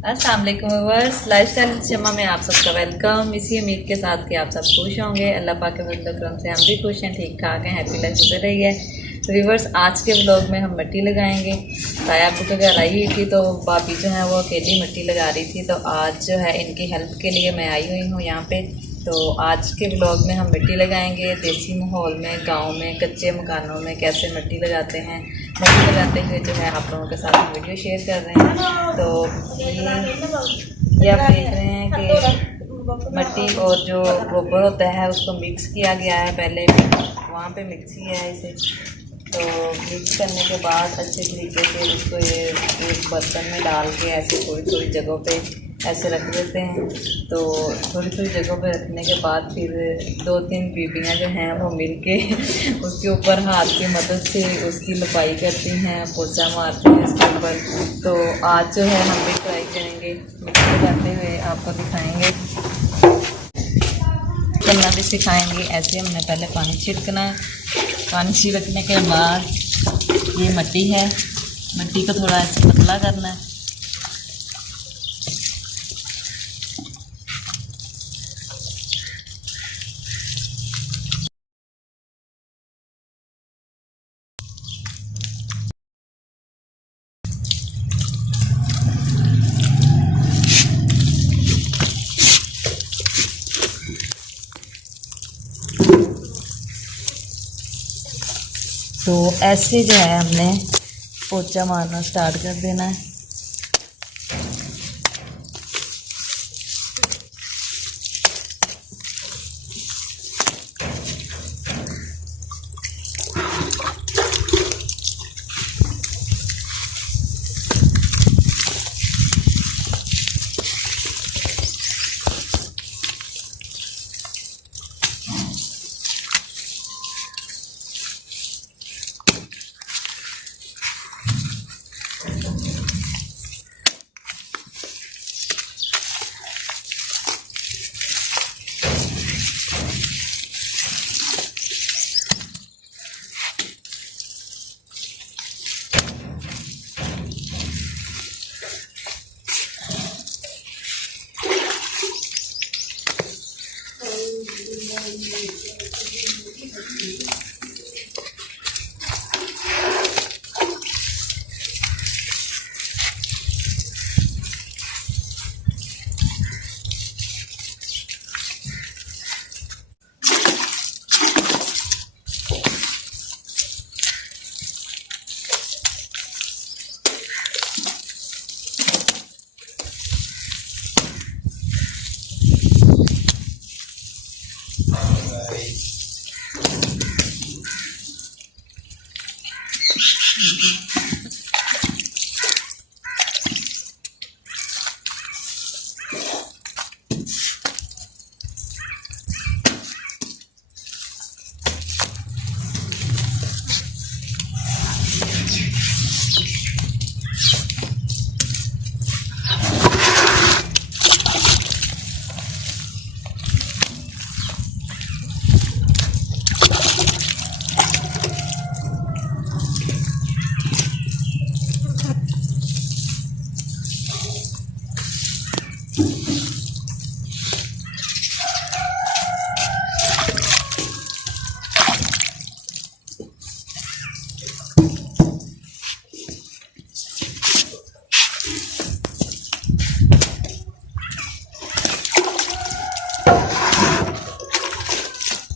अस्सलाम वालेकुम viewers, lifestyle शम्मा में आप सबका वेलकम। इसी उम्मीद के साथ कि आप सब खुश होंगे। अल्लाह पाक के फजल करम से हम भी खुश हैं, ठीक ठाक हैं, हैप्पी लाइफ गुजर रही है। तो व्यूअर्स, आज के व्लॉग में हम मिट्टी लगाएंगे। ताया को तो घर आई हुई थी, तो भाभी जो है वो अकेली मिट्टी लगा रही थी। तो आज जो है इनकी हेल्प के लिए मैं आई हुई हूँ यहाँ पे। तो आज के व्लॉग में हम मिट्टी लगाएंगे। देसी माहौल में, गांव में, कच्चे मकानों में कैसे मिट्टी लगाते हैं, मिट्टी लगाते हुए जो है आप लोगों के साथ हम वीडियो शेयर कर रहे हैं। तो ये आप देख रहे हैं कि मिट्टी और जो गोबर होता है उसको मिक्स किया गया है। पहले वहाँ पे मिक्सी है इसे, तो मिक्स करने के बाद अच्छे तरीके से उसको ये एक बर्तन में डाल के ऐसे थोड़ी थोड़ी जगहों पे ऐसे रख देते हैं। तो थोड़ी थोड़ी जगहों पे रखने के बाद फिर 2-3 बीबियाँ जो हैं वो मिल के उसके ऊपर हाथ की मदद से उसकी लपाई करती हैं, पोछा मारती हैं उसके ऊपर। तो आज जो है हम भी ट्राई करेंगे, मिट्टी लगाते हुए आपको दिखाएंगे, करना भी सिखाएंगे। ऐसे हमने पहले पानी छिड़कना है। पानी छिड़कने के बाद ये मिट्टी है, मिट्टी को थोड़ा ऐसे पतला करना है। तो ऐसे जो है हमने पोछा मारना स्टार्ट कर देना है।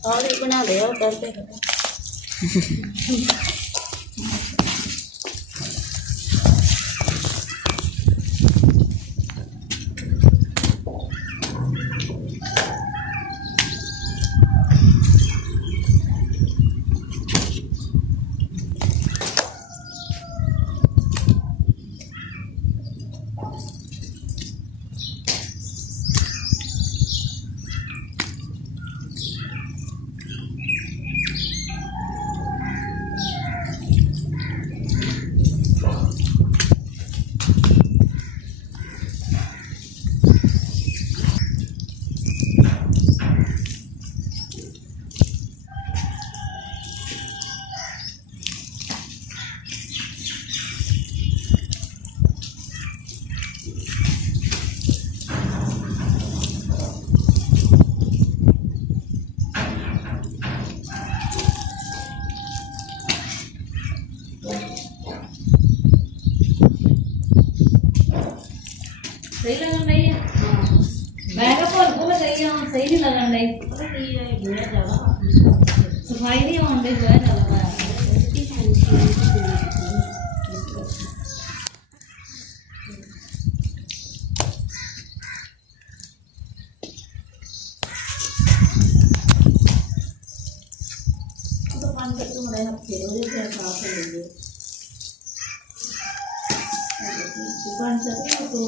और बना दे और करते सही लगन रही है। मैं क्या बोल को सही है, सही नहीं लगन रही। पता नहीं है जो है ज्यादा सफाई नहीं होने दे जो है ज्यादा है। तो पानी का तुम रहे हफ्ते हो जाए साफ हो जाए। दुकान से तो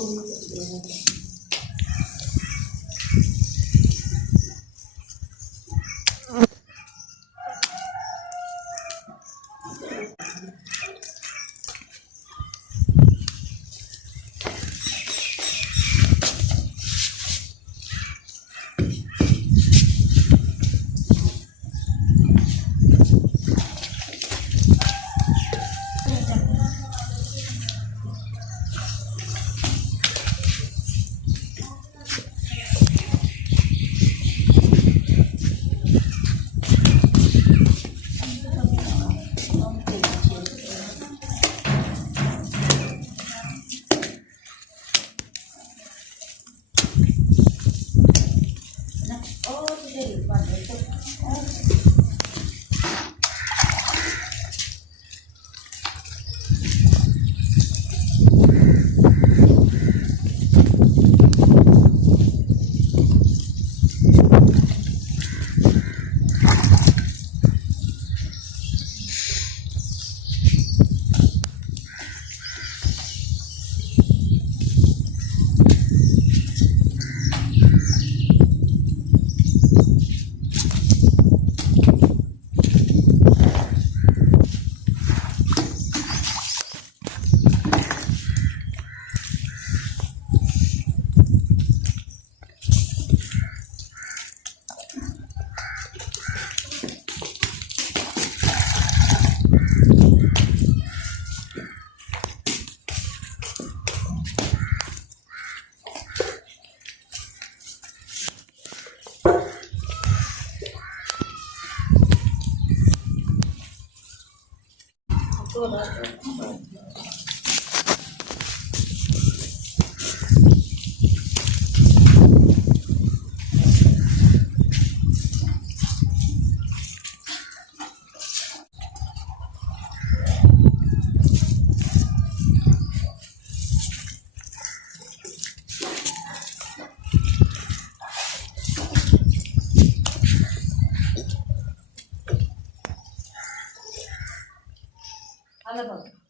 Halo, Bang.